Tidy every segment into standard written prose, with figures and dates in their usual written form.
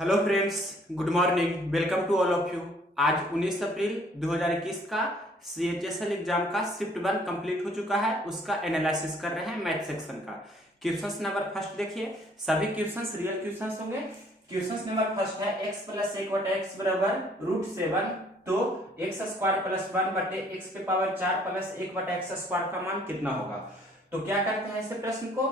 Hello friends, good morning. Welcome to all of you. आज 19 अप्रैल 2021 का CHSL एग्जाम का शिफ्ट 1 कंप्लीट हो चुका है। उसका एनालिसिस कर रहे हैं मैथ सेक्शन का। क्वेश्चंस नंबर फर्स्ट देखिए, सभी क्वेश्चंस रियल क्वेश्चंस होंगे। क्वेश्चंस नंबर फर्स्ट है x प्लस 1/x बराबर √7। तो x स्क्वायर प्लस 1/x पे पावर 4 प्लस 1/x स्क्वायर का मान कितना होगा। तो क्या करते हैं इसे प्रश्न को,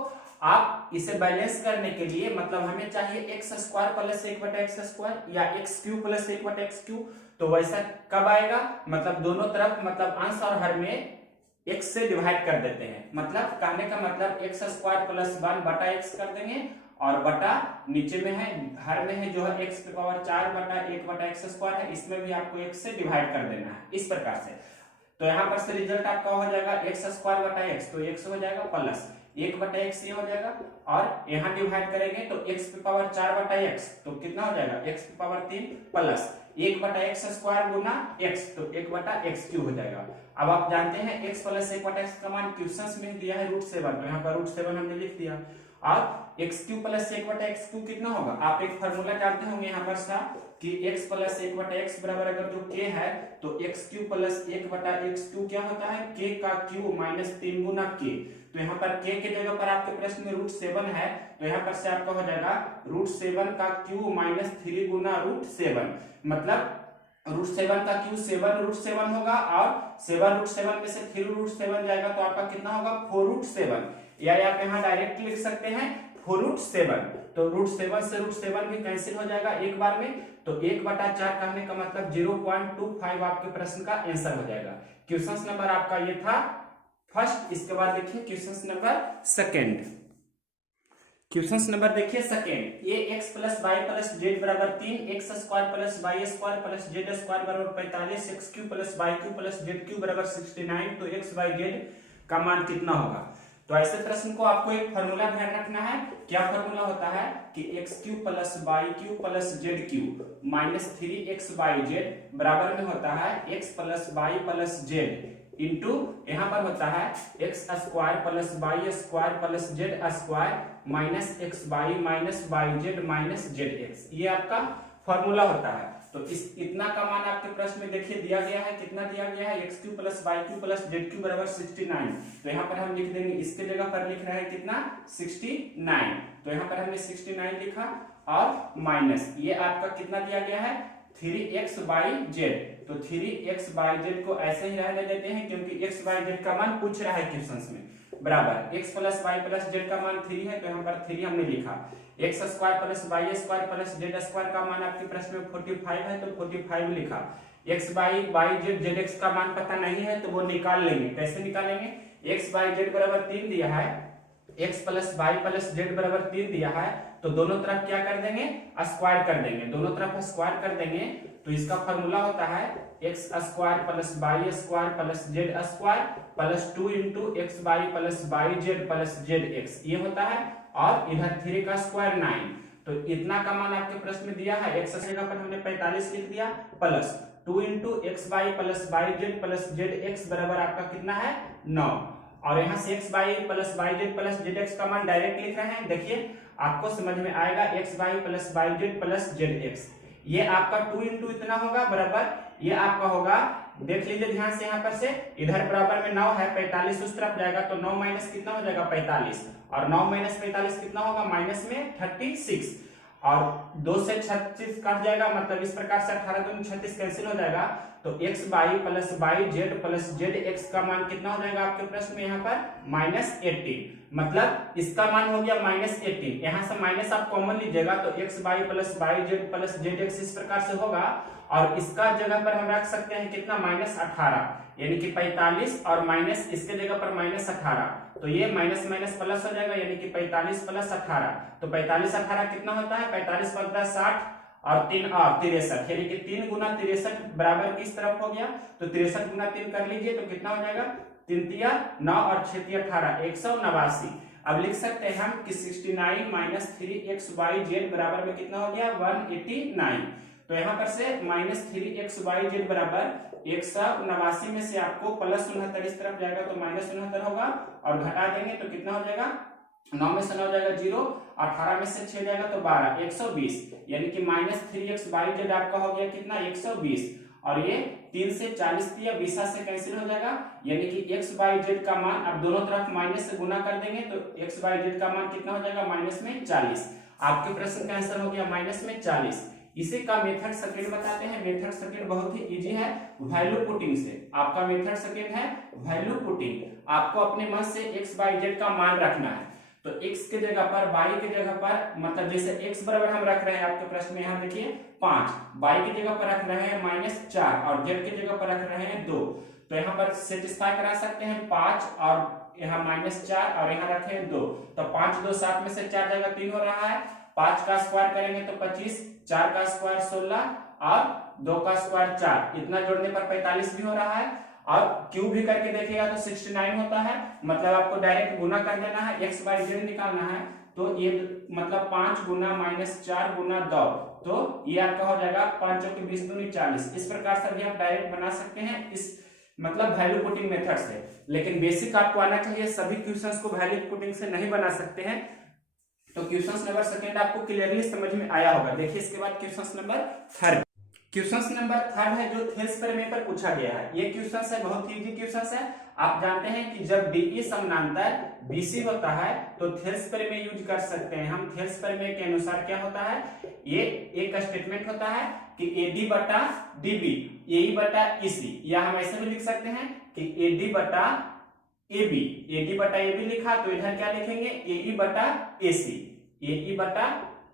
आप इसे बैलेंस करने के लिए मतलब हमें चाहिए x square plus 1/x square या x cube plus 1/x cube. तो वैसा कब आएगा, मतलब दोनों तरफ मतलब अंश और हर में x से डिवाइड कर देते हैं। मतलब कहने का मतलब x स्क्वायर प्लस 1/x कर देंगे और बटा नीचे में है हर में है जो है x की पावर 4/1/x स्क्वायर है, इसमें भी आपको x से डिवाइड कर देना है इस प्रकार से। तो यहाँ पर से रिजल्ट आपका हो जाएगा x स्क्वायर बटा x, तो x हो जाएगा प्लस 1/x ये हो जाएगा और यहाँ डिवाइड करेंगे तो x की पावर 4/x तो कितना हो जाएगा x की पावर 3 प्लस 1/x स्क्वायर गुना x तो 1/x क्यूब हो जाएगा। अब आप जानते हैं x प्लस 1/x का मान क्वेश्चंस में दिया है √7, तो यहाँ पर √7 हमने लिख दिया। और x cube plus 1/x cube कितना होगा, आप एक फार्मूला जानते होंगे यहाँ पर सा कि x प्लस 1/x बराबर अगर जो k है तो x cube plus 1/x cube क्या होता है k का क्यूब माइनस 3 गुना k। तो यहाँ पर k के जगह पर आपके प्रश्न में √7 है, तो यहाँ पर से आपका हो जाएगा √7 का क्यूब माइनस 3 गुना √7, मतलब √7 का क्यूब 7√7 होगा और 7√7 में से 3√7 जाएगा तो आपका कितना होगा 4√7, या आप यहाँ डायरेक्ट लिख सकते हैं 4√7। तो √7 से √7 भी कैंसिल हो जाएगा एक बार में, तो 1/4 कहने का मतलब 0.25 आपके प्रश्न का आंसर हो जाएगा। क्वेश्चन नंबर आपका ये था फर्स्ट। इसके बाद देखिए question number second. Question number देखिए सेकंड, ये x plus y plus z बराबर 3, x square plus y square plus z square बराबर 45, x cube plus y cube plus z cube बराबर 69, तो x वाई जेड का मान कितना होगा। तो ऐसे प्रश्न को आपको एक फार्मूला ध्यान रखना है। क्या फार्मूला होता है कि x cube plus y cube plus z cube minus 3x y z बराबर में होता है x plus y plus z into यहाँ पर होता है x square plus y square plus z square minus x y minus y z minus z x, ये आपका फॉर्मूला होता है। तो इस इतना का मान आपके प्रश्न में देखिए दिया गया है, कितना दिया गया है x cube plus y cube plus z cube बराबर 69। तो यहाँ पर हम लिख देंगे, इसके जगह पर लिख रहे हैं कितना 69, तो यहाँ पर हमने 69 लिखा और माइनस ये आपका कितना दिया गया है 3x वाई जेड। तो 3x वाई जेड को ऐसे ही रहने देते हैं क्योंकि x वाई जेड का मान पूछ रहा है क्वेश्चंस में, बराबर x plus y plus z का मान 3 है, तो यहाँ पर 3 हमने लिखा। x square plus y square plus z square का मान आपके प्रश्न में 45 है, तो 45 लिखा। x y y z z x का मान पता नहीं है तो वो निकाल लेंगे। कैसे निकालेंगे, x वाई जेड बराबर 3 दिया है, x plus y plus z बराबर 3 दिया है, तो दोनों तरफ क्या कर देंगे स्क्वायर कर देंगे, दोनों तरफ स्क्वायर कर देंगे। तो इसका फॉर्मूला होता है x square plus y square plus z square plus 2 into x y plus y z plus z x, ये होता है। और इधर 3 का स्क्वायर 9, तो इतना का मान आपके प्रश्न में दिया है। x जगह पर हमने 45 लिख दिया plus 2 into x y plus y z plus z x बराबर आपका कितना है 9, और यहाँ से x y plus y z plus z x का मान डायरेक्ट लिख रहे हैं। देखिए आपको समझ में आएगा x y plus y z plus z x, ये आपका 2 इंटू इतना होगा बराबर ये आपका होगा, देख लीजिए ध्यान से यहाँ पर से इधर बराबर में 9 है, 45 उस तरफ जाएगा तो 9 माइनस कितना हो जाएगा 45, और 9 माइनस 45 कितना होगा माइनस में 36, और 2 से 36 कट जाएगा, मतलब इस प्रकार से 18 दूनी 36 कैंसिल हो जाएगा। तो x y plus y z plus z x का मान कितना हो जाएगा आपके प्रश्न में यहाँ पर -18, मतलब इसका मान हो गया -18। यहाँ से माइनस आप कॉमन लीजिएगा तो x y plus y z plus z x इस प्रकार से होगा, और इसका जगह पर हम रख सकते हैं कितना -18, यानी कि 45 और माइनस इसके जगह पर -18, तो ये माइनस माइनस प्लस हो जाएगा, यानी कि 45 प्लस 18, तो 45 18 कितना होता है 45 बनता है 60 और 3 और 63, यानी कि 3 गुना 63 बराबर किस तरफ हो गया, तो 63 गुना 3 कर लीजिए तो कितना हो जाएगा 3 तिया 9 और 6 तिया 18, 189। अब लिख सकते हैं हम कि 69 माइनस 3x वाई जेड बराबर में कितना हो गया 189। तो यहाँ पर से -3x वाई जेड बराबर 189 में से आपको +69 इस तरफ जाएगा तो -69 होगा, और घटा देंगे तो कितना हो जाएगा 9 में से 9 जाएगा 0, 18 में से 6 जाएगा तो 12, 120, यानी कि -3x/z आपका हो गया कितना 120, और ये 3 से 40 दिया, 20 से कैंसिल हो जाएगा, यानी कि x/z का मान अब दोनों तरफ माइनस से गुना कर देंगे तो x/z का मान कितना हो जाएगा माइनस में 40। आपके प्रश्न का आंसर हो गया माइनस में 40। इसी का मेथड सेकंड बताते हैं। मेथड सेकंड बहुत ही इजी है, वैल्यू पुटिंग से। आपका मेथड सेकंड है वैल्यू पुटिंग। आपको अपने मन से x/z का मान रखना है, तो x के जगह पर y के जगह पर, मतलब जैसे x बराबर हम रख रहे हैं आपके प्रश्न में, यहाँ देखिए 5, y की जगह पर रख रहे हैं -4 और z की जगह पर रख रहे हैं 2, तो यहाँ पर सेटिस्फाई करा सकते हैं 5 और यहाँ -4 और यहाँ रखे हैं 2, तो 5 2 7 में से 4 जाएगा 3 हो रहा है, 5 का स्क्वायर करेंगे तो 25, 4 का स्क्वायर 16 और 2 का स्क्वायर 4, इतना जोड़ने पर 45 भी हो रहा है। और क्यूब भी करके देखिएगा तो 69 होता है, मतलब आपको डायरेक्ट गुना कर देना है, x/z निकालना है, तो ये मतलब 5 गुना -4 गुना 2, तो ये आपका हो जाएगा 5 के 20 दूनी 40। इस प्रकार से भी आप डायरेक्ट बना सकते हैं इस मतलब वैल्यू पुटिंग मेथड से, लेकिन बेसिक आपको आना चाहिए। सभी क्वेश्चंस को वैल्यू पुटिंग से नहीं बना सकते हैं। तो क्वेश्चन नंबर सेकंड आपको क्लियरली समझ में आया होगा। देखिए इसके बाद question number third. Question number third है जो थेल्स प्रमेय पर पूछा गया है। ये क्वेश्चन है बहुत ही इजी क्वेश्चन है। आप जानते हैं कि जब DE समानांतर BC होता है तो थेल्स प्रमेय यूज कर सकते हैं हम। थेल्स प्रमेय के अनुसार क्या होता है, ये एक स्टेटमेंट होता है कि AD बटा DB AE बटा EC, या हम ऐसे भी लिख सकते हैं कि AD बटा AB, AD बटा AB लिखा तो इधर क्या लिखेंगे AE बटा AC, AE बटा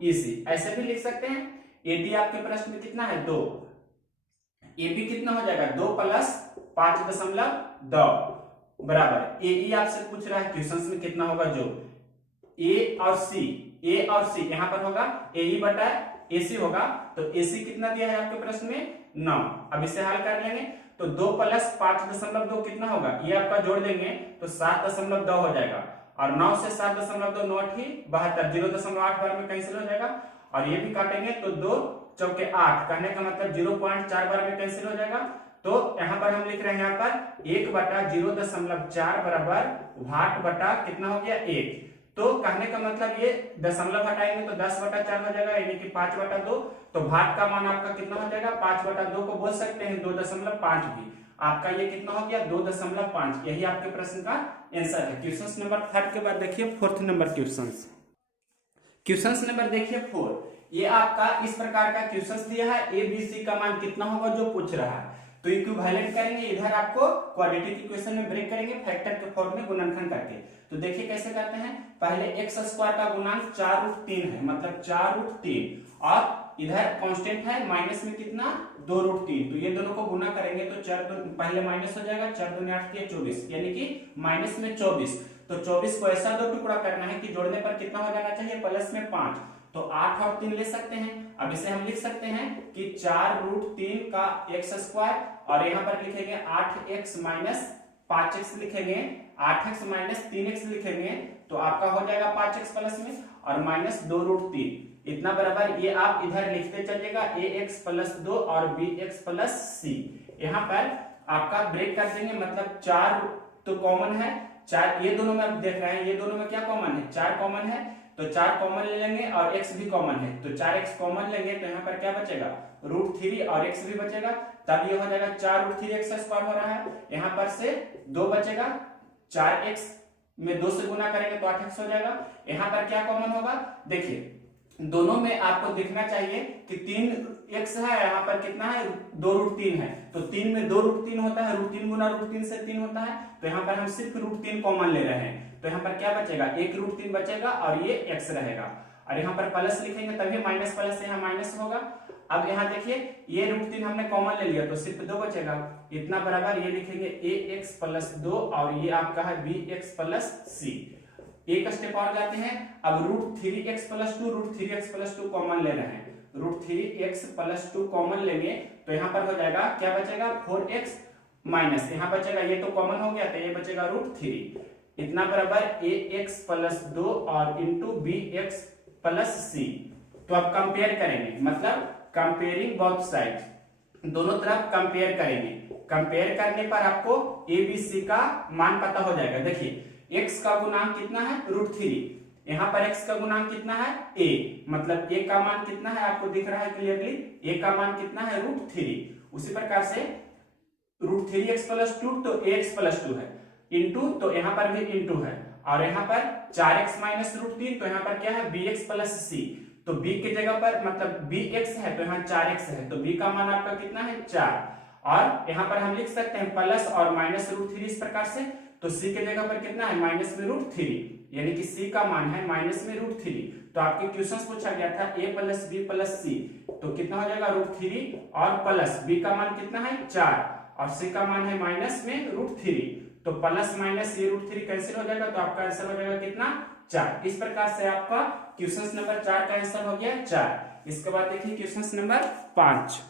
EC, ऐसे भी लिख सकते हैं। AD आपके प्रश्न में कितना है 2, AB कितना हो जाएगा 2 + 5.2 बराबर AE आपसे पूछ रहा है क्वेश्चन में कितना होगा, जो A और C यहाँ पर होगा AE बटा AC होगा, तो AC कितना दिया है आपके प्रश्न में 9। अब इसे हल कर लेंगे तो 2 + 5.2 कितना होगा, ये आपका जोड़ देंगे तो 7.2 हो जाएगा, और 9 से 7.2 9 ही 72, 0.8 बार में कैंसिल हो जाएगा, और ये भी काटेंगे तो 2 चौके 8, कहने का मतलब 0.4 बार में कैंसिल हो जाएगा। तो यहाँ पर हम लिख रहे हैं यहाँ पर 1/0.4 बराबर वाट बटा कितना हो गया 1, तो कहने का मतलब ये दशमलव हटाएंगे तो 10/4 हो जाएगा, यानी कि 5/2, तो वाट का मान आपका कितना हो जाएगा 5/2 को बोल सकते हैं 2.5 भी, आपका ये कितना हो गया 2.5। यही आपके प्रश्न का आंसर है। क्वेश्चन नंबर थर्ड के बाद देखिए फोर्थ नंबर क्वेश्चन नंबर देखिए 4। ये आपका इस प्रकार का क्वेश्चन दिया है, ABC का मान कितना होगा जो पूछ रहा है, तो इक्विवेलेंट करेंगे, इधर आपको क्वाड्रेटिक इक्वेशन में ब्रेक करेंगे फैक्टर के फॉर्म में गुणनखंड करके। तो देखिए कैसे करते हैं, पहले x² का गुणांक 4√3 है, मतलब 4√3, और इधर कांस्टेंट है माइनस में कितना 2√3, तो ये दोनों को गुना करेंगे तो 4 पहले माइनस हो जाएगा, 4 दूनी 8 24, यानी कि माइनस में 24। तो 24 को ऐसा 2 टुकड़ा करना है कि जोड़ने पर कितना हो जाना चाहिए प्लस में 5, तो 8 और 3 ले सकते हैं। अब इसे हम लिख सकते हैं कि 4√3 का x² और यहाँ पर लिखेंगे 8x माइनस 5x लिखेंगे, 8x माइनस 3x लिखेंगे, तो आपका हो जाएगा 5x प्लस में और माइनस 2√3, इतना बराबर ये आप इधर लिखते चलिएगा ax + 2 और bx + c। यहाँ पर आपका ब्रेक कर देंगे, मतलब 4 तो कॉमन है, 4 ये दोनों में आप देख रहे हैं, ये दोनों में क्या कॉमन है 4 कॉमन है, तो 4 कॉमन ले लेंगे और x भी कॉमन है, तो 4x कॉमन लेंगे तो यहाँ पर क्या बचेगा √3 और x भी बचेगा, तब ये हो जाएगा 4√3x² हो रहा है, यहाँ पर से 2 बचेगा, 4x में 2 से गुना करेंगे तो 8x हो जाएगा। यहाँ पर क्या कॉमन होगा, देखिए दोनों में आपको दिखना चाहिए कि 3x है, यहाँ पर कितना है 2√3 है, तो 3 में 2√3 होता है, √3 गुना √3 से 3 होता है, तो यहाँ पर हम सिर्फ √3 कॉमन ले रहे हैं, तो यहाँ पर क्या बचेगा 1√3 बचेगा और ये x रहेगा, और यहाँ पर प्लस लिखेंगे तभी माइनस प्लस से यहाँ माइनस होगा। अब यहाँ देखिए ये √3 हमने कॉमन ले लिया तो सिर्फ 2 बचेगा, इतना बराबर ये लिखेंगे ax + 2 और ये आपका है bx + c। एक स्टेप और जाते हैं, अब √3x + 2 √3x + 2 कॉमन ले रहे हैं, √3x + 2 कॉमन लेंगे तो यहाँ पर हो जाएगा क्या बचेगा 4x माइनस यहाँ बचेगा, ये तो कॉमन हो गया तो ये बचेगा √3, इतना बराबर ax + 2 और इंटू bx + c। तो अब कंपेयर करेंगे, मतलब कंपेयरिंग बोथ साइड, दोनों तरफ कंपेयर करेंगे, कंपेयर करने पर आपको ABC का मान पता हो जाएगा। देखिए x का गुणांक कितना है √3, यहाँ पर x का गुणांक कितना है a, मतलब a का मान कितना है आपको दिख रहा है क्लियरली, a का मान कितना है √3। उसी प्रकार से √3x + 2 तो ax + 2 है, इंटू तो यहाँ पर भी इंटू है, और यहाँ पर 4x - √3 तो यहाँ पर क्या है bx + c, तो b के जगह पर मतलब bx है तो यहाँ 4x है, तो b का मान आपका कितना है 4, और यहाँ पर हम लिख सकते हैं प्लस और माइनस √3 इस प्रकार से, तो c के जगह पर कितना है -√3, यानी कि c का मान है -√3। तो आपके क्वेश्चन पूछा गया था a + b + c, तो कितना हो जाएगा √3 और प्लस b का मान कितना है 4 और c का मान है -√3, तो प्लस माइनस ये √3 कैंसिल हो जाएगा, तो आपका आंसर हो जाएगा कितना 4। इस प्रकार से आपका क्वेश्चन नंबर 4 का आंसर हो गया 4। इसके बाद देखिए क्वेश्चन नंबर 5।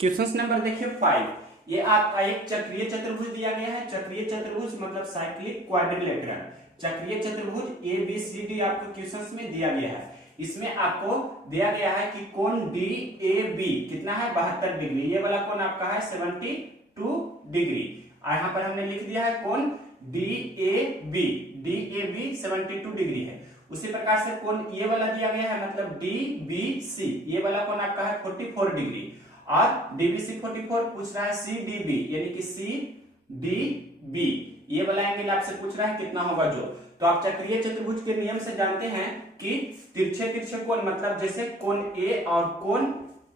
क्वेश्चन नंबर देखिए 5, ये आपका एक चक्रीय चतुर्भुज दिया गया है। चक्रीय चतुर्भुज मतलब साइक्लिक क्वाड्रिलेटरल चक्रीय चतुर्भुज ABCD आपको क्वेश्चंस में दिया गया है। इसमें आपको दिया गया है कि कोण DAB कितना है 72 डिग्री, ये वाला कोण आपका है 72 डिग्री, और यहाँ पर हमने लिख दिया है कोण DAB 72 डिग्री है। उसी प्रकार से कोण ये वाला दिया गया है मतलब DBC, ये वाला कोण आपका है 44 डिग्री, और DBC 44 पूछ रहा है CDB यानी कि CDB, ये वाला एंगल आपसे पूछ रहा है कितना होगा जो। तो आप चक्रीय चतुर्भुज के नियम से जानते हैं कि तिरछे कोण मतलब जैसे कोण A और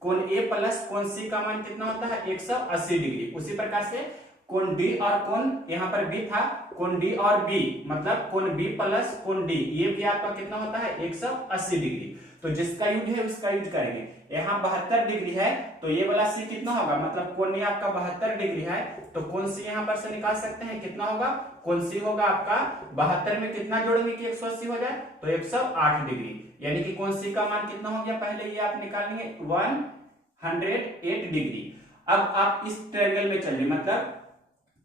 कोण A प्लस कोण C का मान कितना होता है 180 डिग्री। उसी प्रकार से कोण D और कोण यहाँ पर B था, कोण D और B मतलब कोण B प्लस कोण D, ये भी आपका कितना होता है 180 डिग्री। तो जिसका यूज है उसका यूज करेंगे। यहाँ 72 डिग्री है तो ये वाला C कितना होगा, मतलब कोण ये आपका 72 डिग्री है तो कोण C यहाँ पर से निकाल सकते हैं कितना होगा, कोण C होगा आपका 72 में कितना जोड़ेंगे कि 180 हो जाए तो 108 डिग्री, यानी कि कोण C का मान कितना हो गया, पहले ये आप निकालेंगे 108 डिग्री। अब आप इस ट्रायंगल में चलिए, मतलब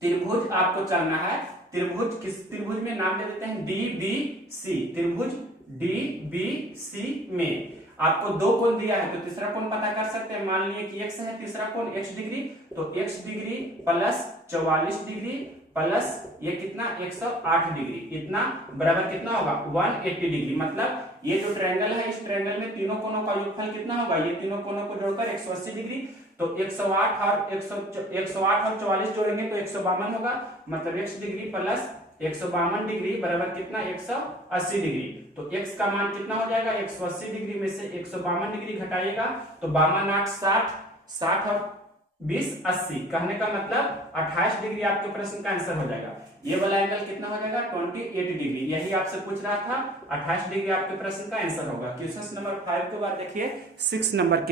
त्रिभुज आपको चलना है। त्रिभुज किस त्रिभुज में नाम दे देते हैं DBC, त्रिभुज DBC में आपको दो कोण दिया है तो तीसरा कोण पता कर सकते हैं। मान लिए कि x है, तीसरा कोण x डिग्री, तो x degree plus 44 degree plus ये कितना 108 डिग्री, इतना बराबर कितना होगा 180 डिग्री। मतलब ये जो ट्रायंगल है इस ट्रायंगल में तीनों कोणों का योगफल कितना होगा, ये तीनों कोणों को जोड़कर 180 डिग्री, तो 108 और 44 जोड़ेंगे तो 152 होगा, मतलब x डिग्री प्लस 152 डिग्री बराबर कितना 180 डिग्री। तो x का मान कितना हो जाएगा 180 डिग्री में से 152 डिग्री घटाइएगा तो 52 8 60, 60 और 20 80, कहने का मतलब 28 डिग्री आपके प्रश्न का आंसर हो जाएगा। ये वाला एंगल कितना हो जाएगा 28 डिग्री, यही आपसे पूछ रहा था, 28 डिग्री आपके प्रश्न का आंसर होगा। क्वेश्चन नंबर 5 के बाद देखिए 6 नंबर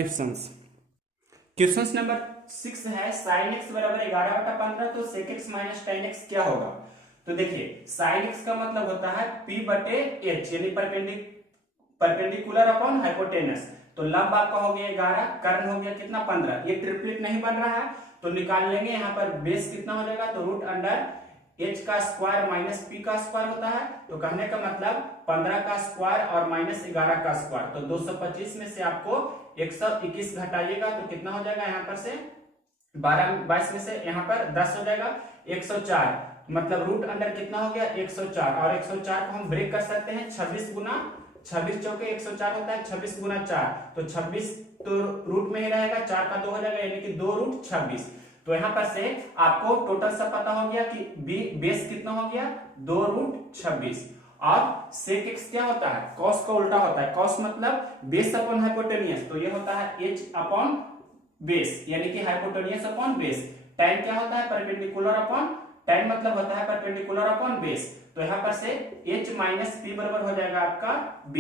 क्वेश्चन नंबर 6 है sin x बराबर 11/15 तो sec x - tan x क्या होगा। तो देखिए sin x का मतलब होता है P/h यानी परपेंडिकुलर अपॉन हाइपोटेनस, तो लंब आपका हो गया 11, कर्ण हो गया कितना 15, ये ट्रिपलेट नहीं बन रहा है तो निकाल लेंगे। यहाँ पर बेस कितना हो जाएगा तो √h का स्क्वायर माइनस p का स्क्वायर होता है, तो कहने का मतलब 15 का स्क्वायर और माइनस 11 का स्क्वायर, तो 225 में से आपको 121 घटाइएगा तो कितना हो जाएगा, यहाँ पर से 22 में से यहाँ पर 10 हो जाएगा 104, मतलब √अंडर कितना हो गया 104, और 104 को हम ब्रेक कर सकते हैं 26 चौके 104 होता है, 26 गुना 4 तो 26 तो रूट में ही रहेगा, 4 का 2 हो जाएगा यानी कि 2√26। तो यहाँ पर से आपको टोटल सब पता हो गया कि बेस कितना हो गया 2√26, और sec x क्या होता है cos का उल्टा होता है, cos मतलब बेस अपॉन हाइपोटेनियस, तो ये होता है h अपॉन बेस यानी कि हाइपोटेनियस अपॉन बेस। tan क्या होता है परपेंडिकुलर अपॉन, tan मतलब होता है परपेंडिकुलर अपॉन बेस, तो यहाँ पर से h माइनस p बराबर हो जाएगा आपका b।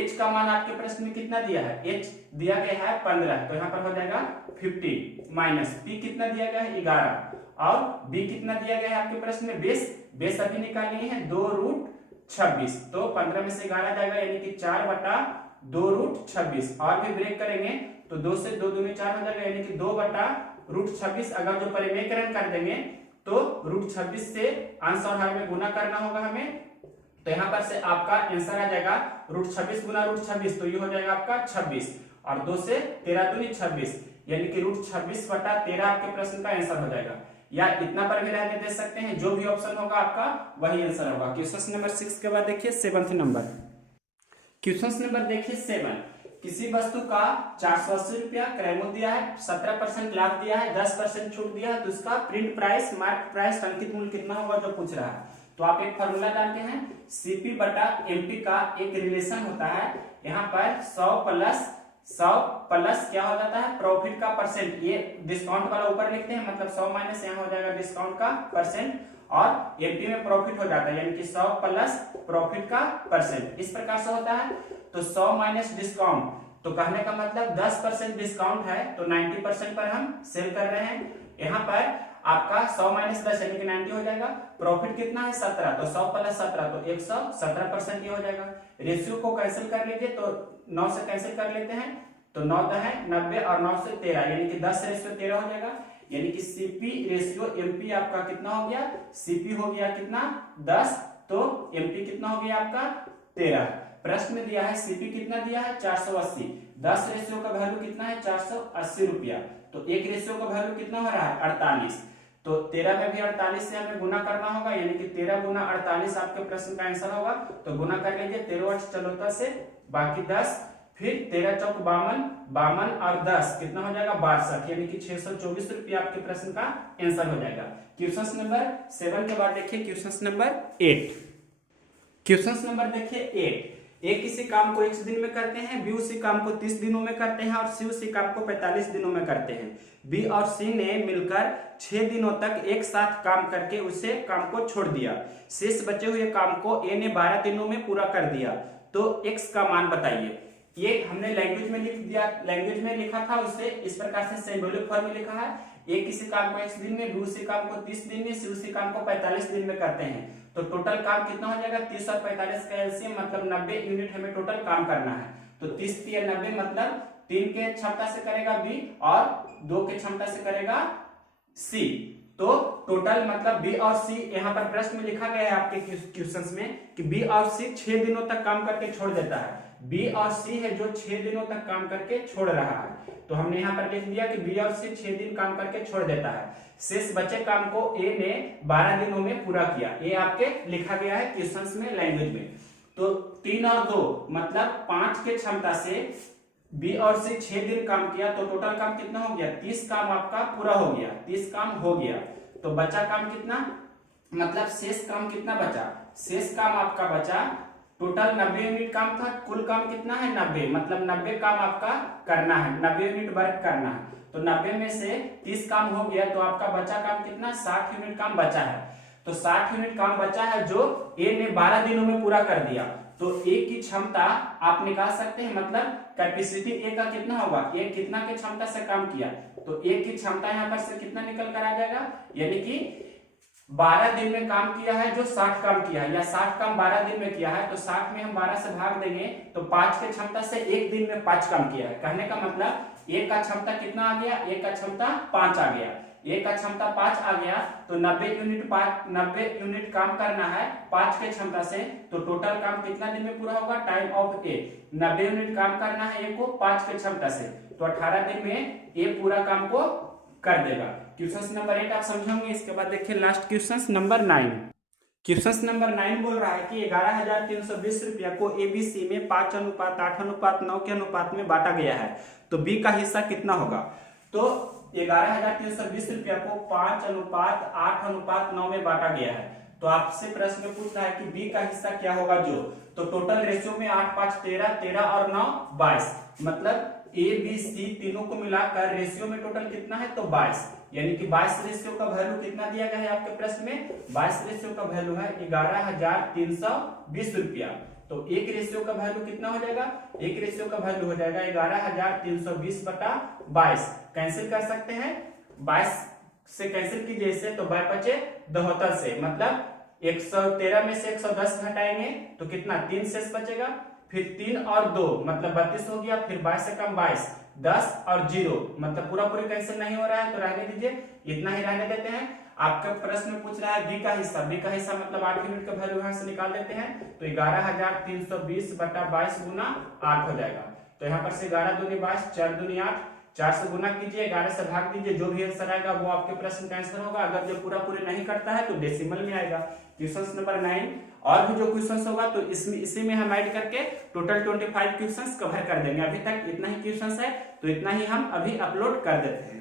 h का मान आपके प्रश्न में कितना दिया है, h दिया गया है 15, तो यहाँ पर हो जाएगा 15 माइनस p कितना दिया गया है 11, और b कितना दिया गया है आपके प्रश्न में बेस अभी निकालनी है 2√26, तो 15 में से 11 जाएगा यानी कि 4/2√26, और भी ब्रेक करेंगे तो 2 से 2 दूनी 4 हो जाएगा यानी कि 2/√26। अगर जो परिमेयकरण कर देंगे तो √26 से अंश और हर में गुना करना होगा हमें, तो यहाँ पर से आपका आंसर आ जाएगा √26 गुना √26, तो ये हो जाएगा आपका 26, और 2 से 13 दूनी 26 यानी कि √26/13 आपके प्रश्न का आंसर हो जाएगा, या इतना पर भी रहने दे सकते हैं, जो भी ऑप्शन होगा आपका वही आंसर होगा। क्वेश्चन नंबर 6 के बाद देखिए 7th नंबर क्वेश्चन नंबर देखिए 7। किसी वस्तु का 480 रुपया क्रय मूल्य दिया है, 17% लाभ दिया है, 10% छूट दिया है, तो उसका प्रिंट प्राइस, मार्केट प्राइस, अंकित मूल्य कितना होगा जो पूछ रहा है। तो आप एक फॉर्मूला जानते हैं, सीपी बटा एमपी का एक रिलेशन होता है। यहाँ पर 100 प्लस क्या हो जाता है, प्रॉफिट का परसेंट। ये डिस्काउंट वाला ऊपर लिखते हैं, मतलब 100 माइनस यहाँ हो जाएगा डिस्काउंट का परसेंट, और एमपी में प्रॉफिट हो जाता है, यानी कि 100 प्लस प्रॉफिट का परसेंट, इस प्रकार से होता है। तो 100 माइनस डिस्काउंट, तो कहने का मतलब 10% डिस्काउंट है, तो 90% पर हम सेल कर रहे हैं। यहाँ पर आपका 100 माइनस 10 यानी कि 90 हो जाएगा। प्रॉफिट कितना है 17, तो 100 प्लस 17 तो 117% ये हो जाएगा। रेशियो को कैंसिल कर लीजिए, तो 9 से कैंसिल कर लेते हैं, तो 9 है 90 और 9 से 13, यानी कि 10:13 हो जाएगा। यानी कि सीपी रेशियो एमपी आपका कितना हो गया, सीपी हो गया कितना 10, तो एमपी कितना हो गया आपका 13। प्रश्न में दिया है सीपी कितना दिया है 480, 10 रेशियो का वैल्यू कितना है 480 रुपया, तो एक रेशियो का वैल्यू कितना हो रहा है 48, तो 13 में भी 48 से हमें गुना करना होगा, यानी कि 13 गुना 48 आपके प्रश्न का आंसर होगा। तो गुना कर लीजिए 13 चौथा से, बाकी 10, फिर 13 चौक 52, 52 और 10 कितना हो जाएगा 62, यानी कि 624 रुपया आपके प्रश्न का आंसर हो जाएगा। क्वेश्चन नंबर 7 के बाद देखिए क्वेश्चन नंबर 8। क्वेश्चन नंबर देखिए 8। ए किसी काम को 100 दिन में करते हैं, बी उसी काम को 30 दिनों में करते हैं और सी उसी काम को 45 दिनों में करते हैं। बी और सी ने मिलकर 6 दिनों तक एक साथ काम करके उसे काम को छोड़ दिया। शेष बचे हुए काम को ए ने 12 दिनों में पूरा कर दिया, तो एक्स का मान बताइए। ये हमने लैंग्वेज में लिख दिया, लैंग्वेज में लिखा था, उसे इस प्रकार से सिंबॉलिक फॉर्म में लिखा है। ए किसी काम को 100 दिन में, बी उसी काम को 30 दिन में, सी उसी काम को 45 दिन में करते हैं। तो टोटल काम कितना हो जाएगा 30 और 45 का एलसीएम, मतलब 90 यूनिट हमें टोटल काम करना है। तो 30 या 90 मतलब 3 के क्षमता से करेगा बी और 2 के क्षमता से करेगा सी। तो टोटल मतलब बी और सी, यहाँ पर प्रश्न में लिखा गया है आपके क्वेश्चंस में कि बी और सी 6 दिनों तक काम करके छोड़ देता है। बी और सी है जो 6 दिनों तक काम करके छोड़ रहा है, तो हमने यहाँ पर लिख दिया कि बी और सी 6 दिन काम करके छोड़ देता है। शेष बचे काम को ए ने 12 दिनों में पूरा किया, ये आपके लिखा गया है क्वेश्चंस में, लैंग्वेज में। तो 3 और 2 मतलब 5 के क्षमता से बी और सी 6 दिन काम किया, तो टोटल काम कितना हो गया 30 काम आपका पूरा हो गया, 30 काम हो गया। तो बचा काम कितना, मतलब शेष काम कितना बचा, शेष काम आपका बचा टोटल 90 यूनिट काम था, कुल काम कितना है 90, मतलब 90 काम आपका करना है, 90 यूनिट वर्क करना है। तो 90 में से 30 काम हो गया, तो आपका बचा काम कितना 60 यूनिट काम बचा है। तो 60 यूनिट काम बचा है जो ए ने 12 दिनों में पूरा कर दिया। तो ए की क्षमता आप निकाल सकते हैं, मतलब कैपेसिटी ए का कितना होगा, ए कितना के क्षमता से काम किया, तो ए की क्षमता यहाँ पर से कितना निकल कर आ जाएगा, यानी कि 12 दिन में काम किया है जो 60 काम किया है, या 60 काम 12 दिन में किया है, तो 60 में हम 12 से भाग देंगे तो 5 के क्षमता से 1 दिन में 5 काम किया है। कहने का मतलब एक का क्षमता कितना आ गया, एक का क्षमता 5 आ गया, एक का क्षमता 5 आ गया, तो 90 यूनिट काम करना है 5 के क्षमता से, तो टोटल काम कितना दिन में पूरा होगा, टाइम ऑफ ए 90 यूनिट काम करना है ए को 5 के क्षमता से, तो 18 दिन में ए पूरा काम को कर देगा। क्वेश्चन नंबर 8 आप समझोगे। इसके बाद देखिए last question number 9। Question number 9 बोल रहा है कि 11,320 रुपया को एबीसी में 5:8:9 के अनुपात में बांटा गया है, तो बी का हिस्सा कितना होगा। तो 11,320 रुपया को 5:8:9 में बांटा गया है, तो आपसे प्रश्न में पूछ रहा है कि बी का हिस्सा क्या होगा जो, तो टोटल रेशियो में 8 5 13, 13 और 9 22, मतलब ए बी सी तीनों को मिलाकर रेशियो में टोटल कितना है तो 22, यानी कि 22 रेशियो का वैल्यू कितना दिया गया है आपके प्रश्न में, 22 रेशियो का वैल्यू है 11,320 रुपया। तो एक रेशियो का वैल्यू कितना हो जाएगा, एक रेशियो का वैल्यू हो जाएगा 11,320 बटा 22। कैंसिल कर सकते हैं, 22 से कैंसिल कीजिए इसे, तो 22 बचे 72 से, मतलब 113 में से 110 घटाएंगे तो कितना 3 शेष बचेगा, फिर 3 और 2 मतलब 32 हो गया, फिर 22 से कम 22, 10 और 0 मतलब पूरा पूरी कैंसिल नहीं हो रहा है, तो रहने दीजिए, इतना ही रहने देते हैं। आपका प्रश्न में पूछ रहा है बी का हिस्सा, बी का हिस्सा मतलब 8 यूनिट का वैल्यू यहाँ से निकाल देते हैं, तो 11,320 बटा 22 गुना 8 हो जाएगा। तो यहाँ पर से 11 दूनी 22, 4 दूनी 8, 4 से गुना कीजिए, 11 से भाग दीजिए, जो भी आंसर आएगा वो आपके प्रश्न का आंसर होगा। अगर जो पूरे नहीं करता है तो डेसिमल में आएगा। क्वेश्चन नंबर 9, और भी जो क्वेश्चन होगा तो इसी में हम ऐड करके टोटल 25 क्वेश्चन कवर कर देंगे। अभी तक इतना ही क्वेश्चन है, तो इतना ही हम अभी अपलोड कर देते हैं।